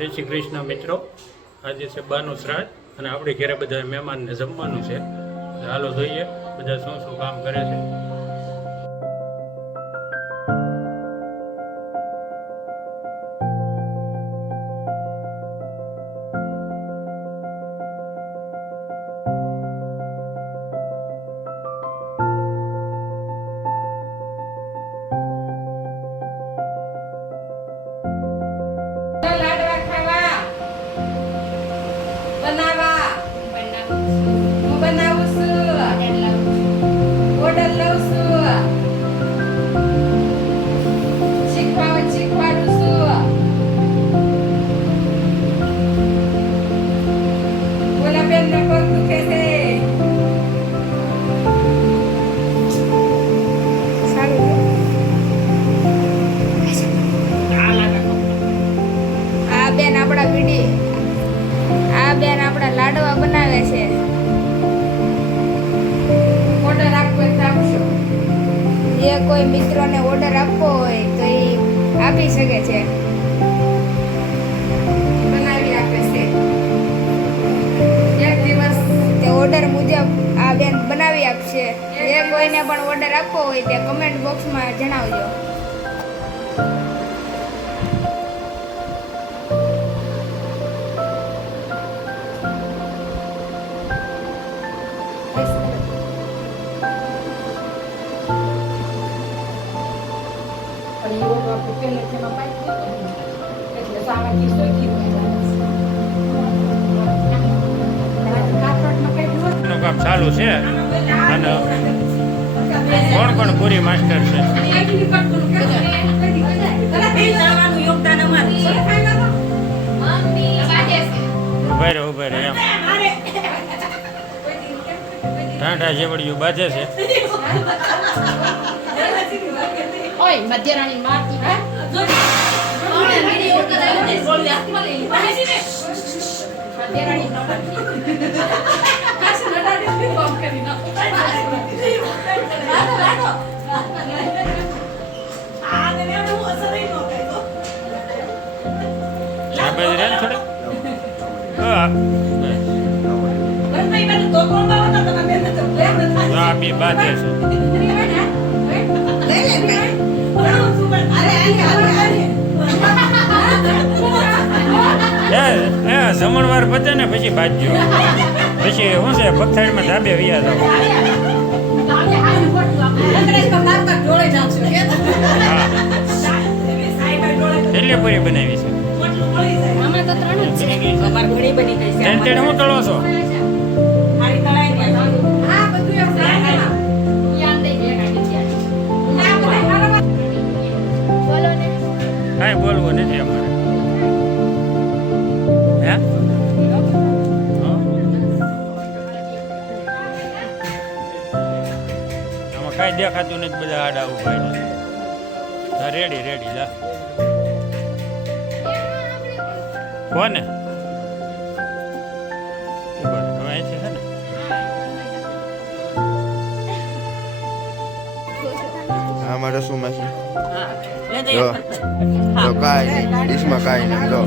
જય શ્રી કૃષ્ણ મિત્રો, આજે છે બાનું શ્રાદ્ધ અને આપણે ઘરે બધા મહેમાનને જમવાનું છે. હાલો જોઈએ બધા શું શું કામ કરે છે. બેન આપણા લાડવા બનાવે છે. ઓર્ડર આપવો હોય તો આપશો. જે કોઈ મિત્રોને ઓર્ડર આપવો હોય તો એ આપી શકે છે, બનાવી આપે છે. એક દિવસ તે ઓર્ડર મુજબ આ બેન બનાવી આપશે. જે કોઈને પણ ઓર્ડર આપવો હોય તે કમેન્ટ બોક્સમાં જણાવજો. કામ ચાલુ છે અને કોણ કોણ પૂરી માસ્ટર છે? ઉભા રહે એમ ટાંટા જેવડિયું બાજે છે. બી બાજે છે. જમણવાર પતે ને પછી બાજ્યો પછી શું છે પથારીમાં ધાબે વ્યા જાવ. એટલે પૂરી બનાવી છે. હું તળો છો? કાંઈ બોલવું નથી અમારે. હે આમાં કાંઈ દેખાતું નથી, બધા આડા ઉભા છે. રેડી રેડી લા કોને હવે છે ને આમાં રસોમાં છે જો કાંઈ નહીં, ડીશમાં કાંઈ નહીં. જો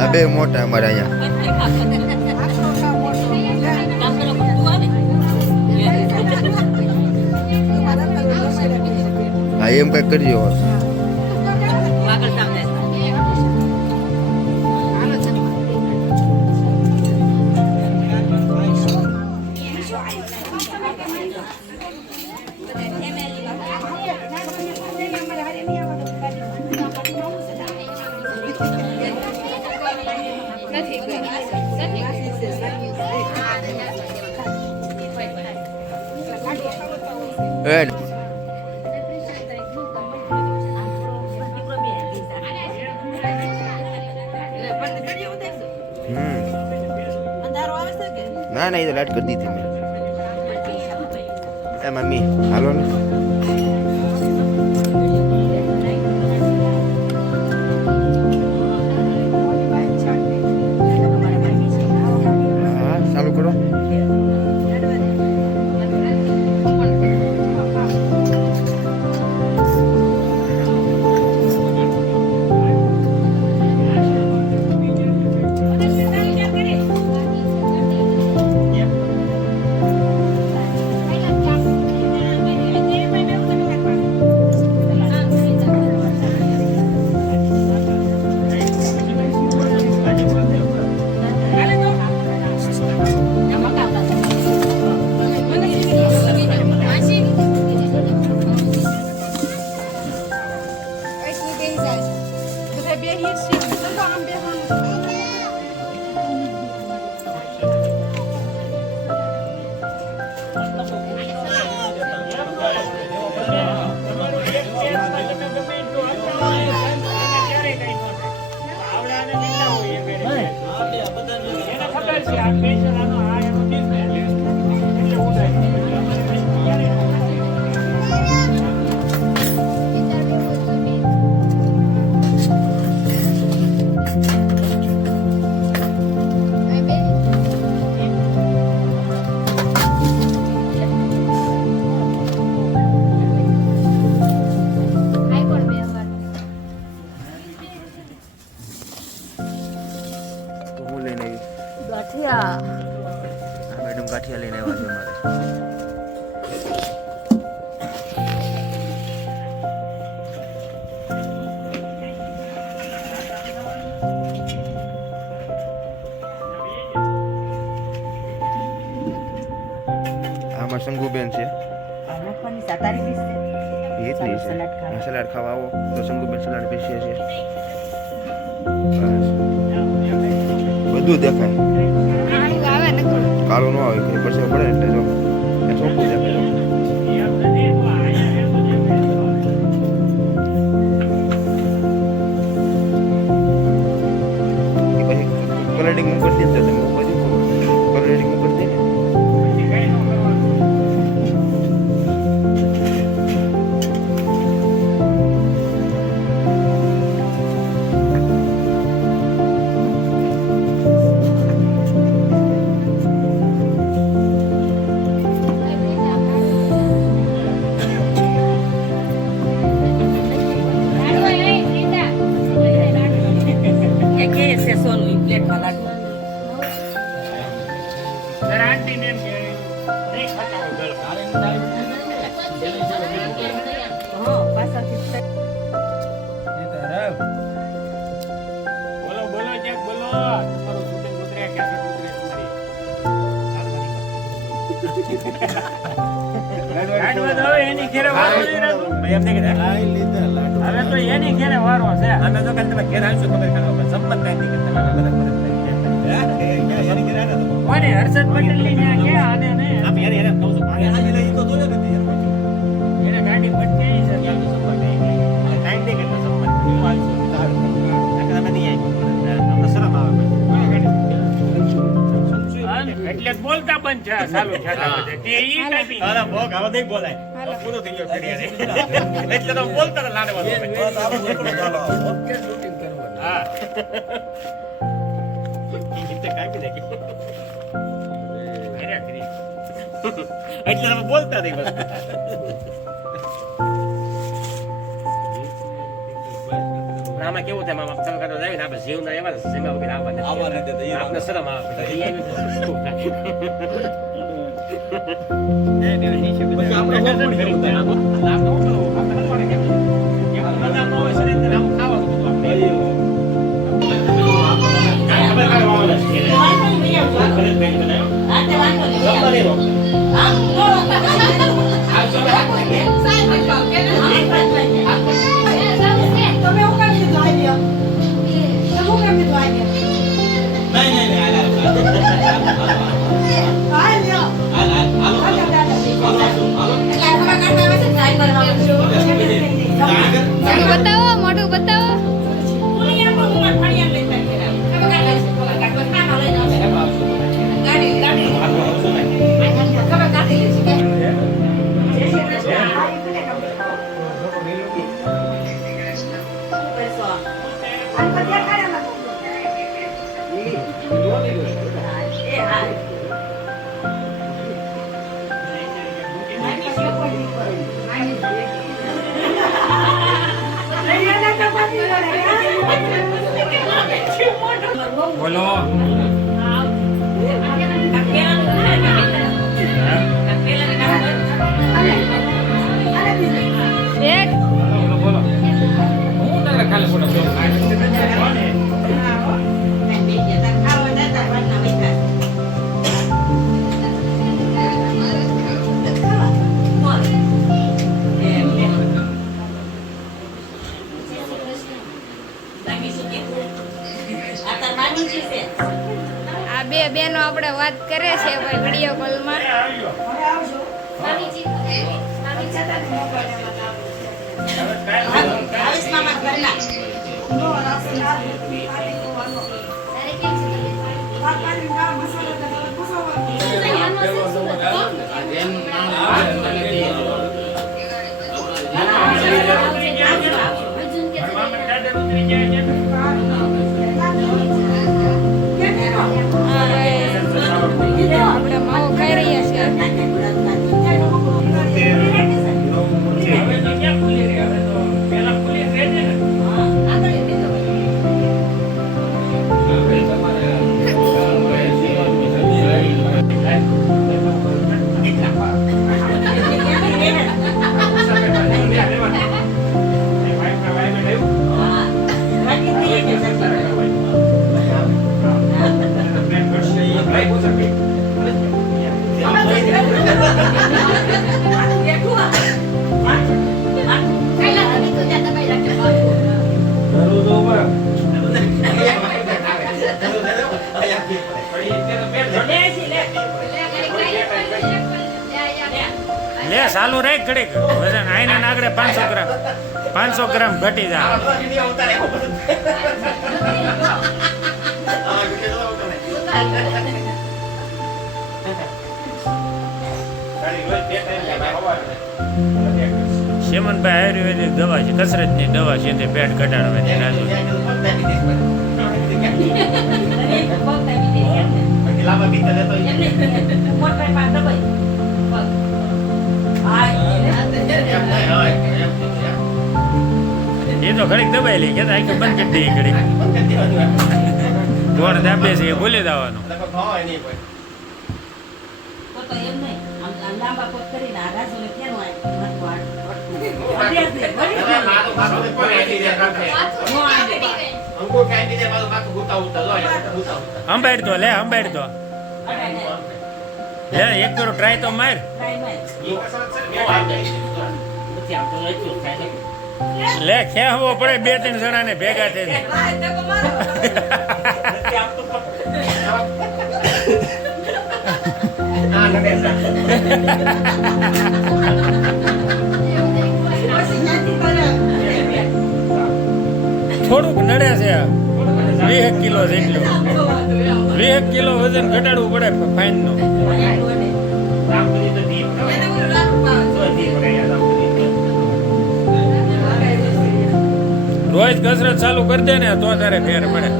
આ બે મોટા અમારે અહીંયા. હા એમ કંઈક કરજો. ના ના, એ તો લાટ કરી દીધી મેં. એ મમ્મી હાલો ને. હા ચાલુ કરો. હું લઈને આવી ગાંઠિયા આ મેડમ ગાંઠિયા લઈને આવ્યા છે અમારે આમાં શંગુબેન છે એટલી છે સલાડ ખાવા આવો તો શંગુબેન સલાડ પીસીએ છે બસ બધું દેખાય આવે ને કાળું ન આવે કંઈ પરસેવો પડે એટલે જો એ ચોખ્ખું દેખાય જો. એ પછી કલરિંગ કરી દે તમે પછી કલરિંગ કરી દે ને બોલો બોલો જેક બોલો તમારું શૂટિંગ ઉતરે કેસેટ ઉતરે તમારી હવે એની ઘેરે વારો નહીં રહેતો. હવે તો એની ઘેરે વારો છે અમે તો કાલે તમે ઘેર આવશો ખબર કરવા સંબંધ નથી કરતા કોને હર્ષદ પટેલ ની ત્યાં કે આને ને આપે એને કહું છું આજે લઈ તો જોયો નથી એને ગાડી ભટકે છે ત્યાં સંબંધ નહીં ટાઈમ દે કેટલો સંબંધ હું આવશું તમે નહીં આવી અમને શરમ આવે એટલે બોલતા બંધ છે ચાલુ છે તે ઈ ટાઈપિંગ અરે ભોગ હવે નહીં બોલાય પૂરો થઈ ગયો એટલે તો બોલતા ને લાડવા હા એટલે તમે બોલતા નહીં બસ આમાં કેવું થાય આમાં તમે કાઢો જાય ને આપણે જીવના એવા સેવા વગેરે આવવા નથી આપણે શરમ આવે બતાવો મોઢું બતાવો બોલો એક બોલો હું તારે ખાલી ફોટો આ બે બેનો આપણે વાત કરે છે ભાઈ વિડીયો કોલમાં. આપણે માવો ખાઈ રહ્યા લે ચાલુ રાખ ઘડીક વજન આઈને આગળ 500 ગ્રામ ઘટી જાય. શેમનભાઈ આયુર્વેદિક દવા છે, કસરતની દવા છે, તે પેટ ઘટાડવાની રાજુ. એ તો ઘડીક દબાઈ લે કે આખી બંધ કરી દે ઘડીક. કોણ દાબે છે એ ભૂલી જવાનું. અંબાડ તો લે, અંબાડ તો લે, એક કરો ટ્રાય તો માર. લે ખેહવો પડે 2-3 જણાને ભેગા થઈને. થોડુંક નડે છે, 20 કિલો જેટલું. 20 કિલો વજન ઘટાડવું પડે ફાઇન નું. રોજ કસરત ચાલુ કરી દે ને તો તારે ફેર પડે.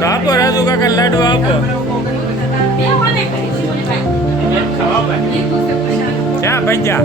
તો આપો રાજુ કાકા લાડુ આપો. ક્યાં ભૈયા